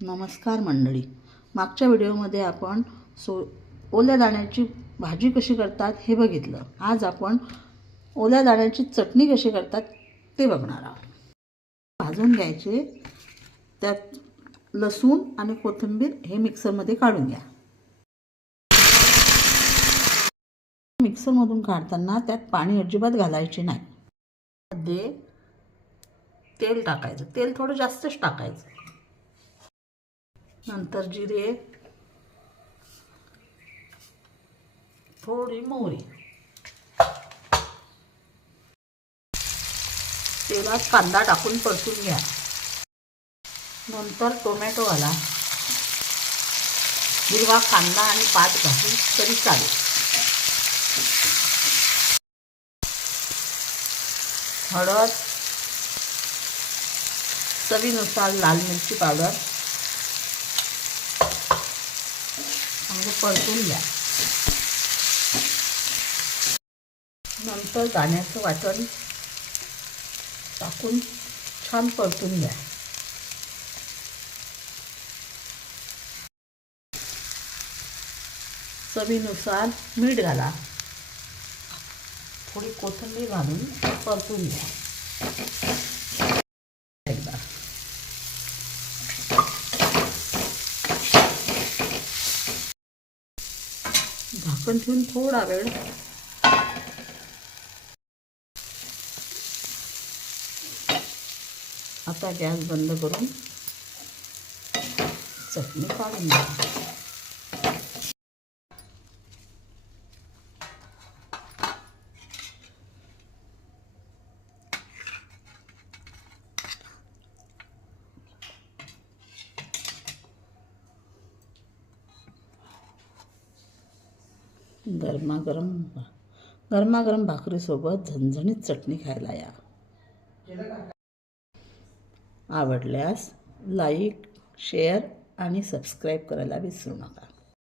नमस्कार मंडळी, मागच्या व्हिडिओमध्ये आपण ओल्या दाण्याची भाजी कशी करतात हे बघितलं. आज आपण ओल्या दाण्याची चटणी कशी करतात ते बघणार आहोत. भाजून घ्यायचे, त्यात लसूण आणि कोथिंबीर हे मिक्सरमध्ये काढून घ्या. मिक्सरमधून काढताना त्यात पाणी अजिबात घालायचे नाही. मध्ये तेल टाकायचं, तेल थोडं जास्तच टाकायचं. नंतर जिरे, थोडी मोहरी, तेलात कांदा टाकून परतून घ्या. नंतर टोमॅटो घाला. हिरवा कांदा आणि पात घातली तरी चालेल. हळद, चवीनुसार लाल मिरची पावडर चांगलं परतून घ्या. नंतर दाण्याचं वाटण टाकून छान परतून घ्या. चवीनुसार मीठ घाला. थोडी कोथिंबीर घालून परतून घ्या. झाकण ठेवून थोडा वेळ आता गॅस बंद करून चटणी काढून घ्या. गरमागरम भाकरीसोबत झणझणीत चटणी खायला या. आवडल्यास लाईक, शेअर आणि सबस्क्राईब करायला विसरू नका.